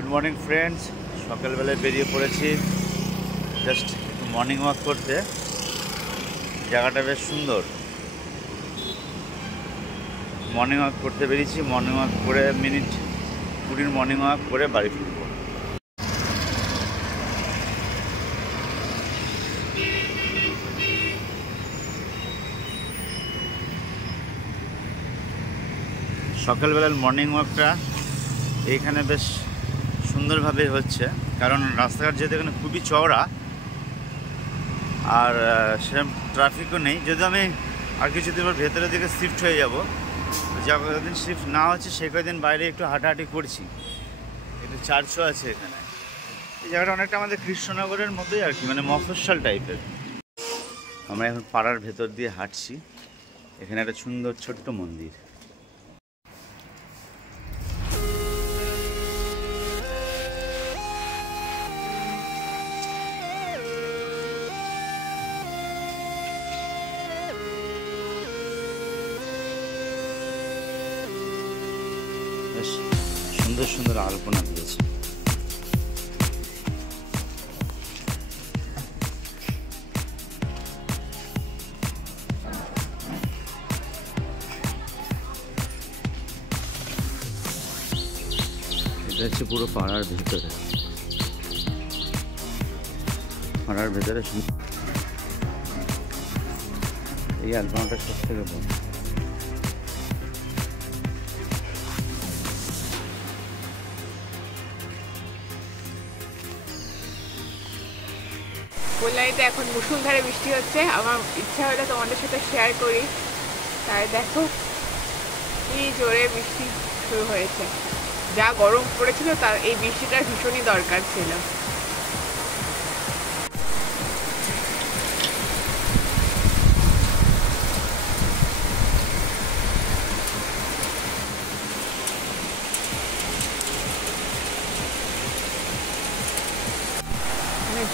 Good morning friends, সকালবেলায় বেরিয়ে পড়েছি জাস্ট একটু মর্নিং ওয়াক করতে। জায়গাটা বেশ সুন্দর। মর্নিং ওয়াক করতে বেরিয়েছি, মর্নিং ওয়াক করে মিনিট 20 মর্নিং ওয়াক করে বাড়ি ফিরব। সকালবেলার মর্নিং ওয়াকটা এইখানে বেশ সুন্দরভাবে হচ্ছে, কারণ রাস্তাঘাট যেহেতু এখানে খুবই চওড়া আর সেরকম ট্রাফিকও নেই। যদি আমি আর কিছুদিন পর ভেতরের দিকে শিফট হয়ে যাব, যা কয়েকদিন শিফট না হচ্ছে সেই কয়েকদিন বাইরে একটু হাঁটাহাঁটি করছি। একটু চার্চও আছে এখানে। এই জায়গাটা অনেকটা আমাদের কৃষ্ণনগরের মতোই আর কি, মানে মফস্বল টাইপের। আমরা এখন পাড়ার ভেতর দিয়ে হাঁটছি। এখানে একটা সুন্দর ছোট্ট মন্দির। বেশ সুন্দর সুন্দর আলপনা দিয়েছে। এটা হচ্ছে পুরো পাড়ার ভেতরে। পাড়ার ভেতরে এই আলপনাটা সব থেকে বড়। কল্যাণীতে এখন মুষলধারে বৃষ্টি হচ্ছে। আমার ইচ্ছা হলে তোমাদের সাথে শেয়ার করি। তাই দেখো কি জোরে বৃষ্টি শুরু হয়েছে। যা গরম পড়েছিল তার এই বৃষ্টিটার ভীষণই দরকার ছিল।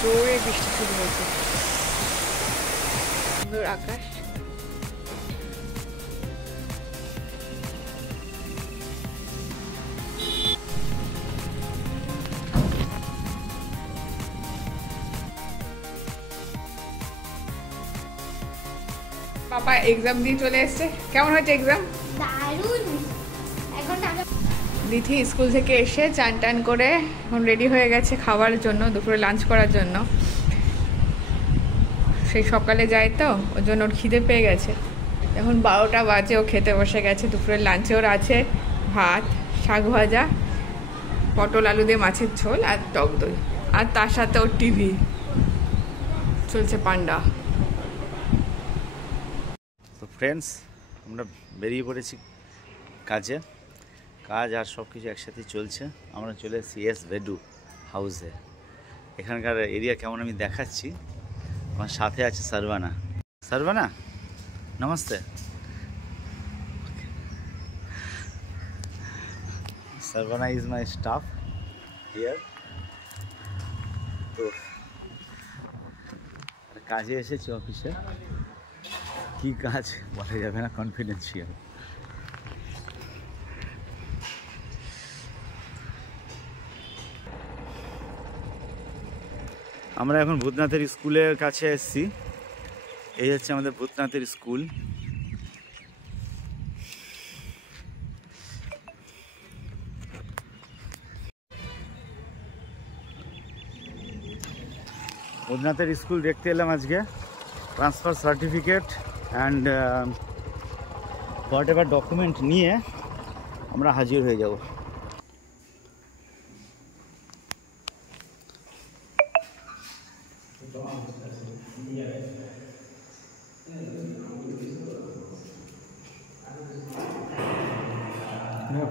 জোরে বৃষ্টি শুরু হয়েছে। সুন্দর আকাশ। পাপা এক্সাম দিয়ে চলে এসছে। কেমন হয়েছে এক্সাম? দারুণ। এখন দিথি স্কুল থেকে এসে চান টান করে এখন রেডি হয়ে গেছে খাওয়ার জন্য, দুপুরে লাঞ্চ করার জন্য। সেই সকালে যায় তো, ওর জন্য ওর খিদে পেয়ে গেছে। এখন 12টা বাজে, ও খেতে বসে গেছে। দুপুরের লাঞ্চে ওর আছে ভাত, শাক ভাজা, পটল আলু দিয়ে মাছের ঝোল আর টক দই, আর তার সাথে ওর টিভি চলছে পান্ডা। তো ফ্রেন্ডস, আমরা বেরিয়ে পড়েছি কাজে। কাজ আর সব কিছু একসাথে চলছে। আমরা চলে এসেছি এস ভেডু হাউসে। এখানকার এরিয়া কেমন আমি দেখাচ্ছি। আমার সাথে আছে সারভানা। সারভানা, নমস্তে। Saravana is my staff here. তো কাজে এসেছি অফিসে। কি কাজ বলা যাবে না, কনফিডেন্সিয়াল। আমরা এখন ভূতনাথের স্কুলের কাছে এসেছি। এই হচ্ছে আমাদের ভূতনাথের স্কুল। ভূতনাথের স্কুল দেখতে এলাম আজকে। Transfer certificate and what ever document নিয়ে আমরা হাজির হয়ে যাব।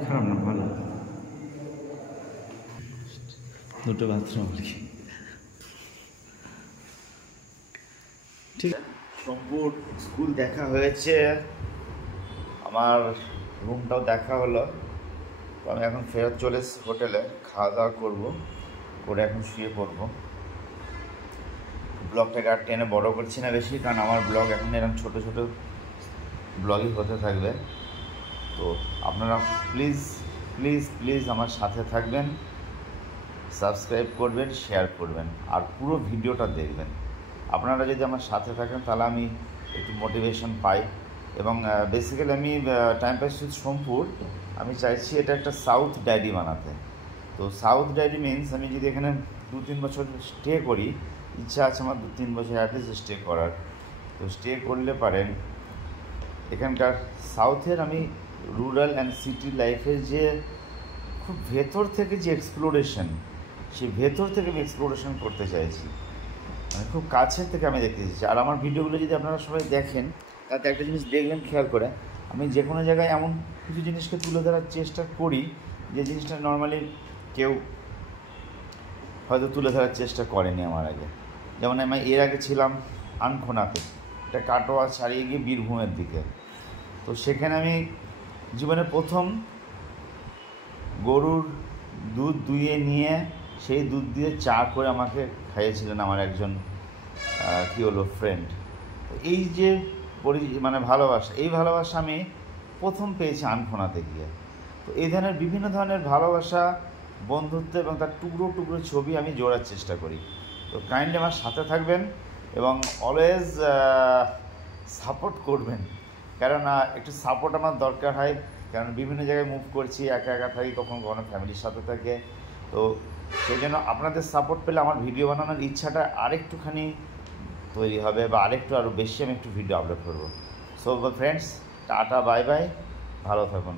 খারাপ না, ভালো। দুটো বাথরুম আর কি। ঠিক আছে, সম্পূর্ণ স্কুল দেখা হয়েছে, আমার রুমটাও দেখা হলো। তো আমি এখন ফেরত চলে এসেছি হোটেলে, খাওয়া দাওয়া করবো, করে এখন শুয়ে পড়বো। ব্লগটাকে আর টেনে বড় করছি না বেশি, কারণ আমার ব্লগ এখন এরকম ছোটো ছোটো ব্লগই হতে থাকবে। তো আপনারা প্লিজ প্লিজ প্লিজ আমার সাথে থাকবেন সাবস্ক্রাইব করবেন, শেয়ার করবেন আর পুরো ভিডিওটা দেখবেন। আপনারা যদি আমার সাথে থাকেন তাহলে আমি একটু মোটিভেশন পাই। এবং বেসিক্যালি আমি টাইম পাস উইথ সোমপুর আমি চাইছি এটা একটা সাউথ ডায়েরি বানাতে। তো সাউথ ডায়েরি মিনস আমি যদি এখানে 2-3 বছর স্টে করি, ইচ্ছা আছে আমার 2-3 বছর অ্যাটলিস্ট স্টে করার। তো স্টে করলে পারেন এখানকার সাউথের আমি রুরাল অ্যান্ড সিটি লাইফের যে খুব ভেতর থেকে যে এক্সপ্লোরেশন, সেই ভেতর থেকে আমি এক্সপ্লোরেশন করতে চাইছি, মানে খুব কাছের থেকে আমি দেখতে চাইছি। আর আমার ভিডিওগুলো যদি আপনারা সবাই দেখেন তাতে একটা জিনিস দেখবেন খেয়াল করে, আমি যে কোনো জায়গায় এমন কিছু জিনিসকে তুলে ধরার চেষ্টা করি যে জিনিসটা নর্মালি কেউ হয়তো তুলে ধরার চেষ্টা করেনি আমার আগে। যেমন আমি এর আগে ছিলাম আনখোনাতে, এটা কাটোয়া ছাড়িয়ে গিয়ে বীরভূমের দিকে। তো সেখানে আমি জীবনের প্রথম গরুর দুধ দুইয়ে নিয়ে সেই দুধ দিয়ে চা করে আমাকে খাইয়েছিলেন আমার একজন ফ্রেন্ড। এই যে মানে ভালোবাসা, এই ভালোবাসা আমি প্রথম পেয়েছি আনখোনাতে গিয়ে। তো এই ধরনের বিভিন্ন ধরনের ভালোবাসা, বন্ধুত্ব এবং তার টুকরো টুকরো ছবি আমি জোড়ার চেষ্টা করি। তো কাইন্ডলি আমার সাথে থাকবেন এবং অলওয়েজ সাপোর্ট করবেন, কারণ একটু সাপোর্ট আমার দরকার হয়। কারণ বিভিন্ন জায়গায় মুভ করছি, একা একা থাকি, কখনো কখনো ফ্যামিলির সাথে থাকে। তো সেই জন্য আপনাদের সাপোর্ট পেলে আমার ভিডিও বানানোর ইচ্ছাটা আরেকটুখানি তৈরি হবে বা আরও বেশি আমি একটু ভিডিও আপলোড করবো। So friends, tata, bye bye, ভালো থাকুন।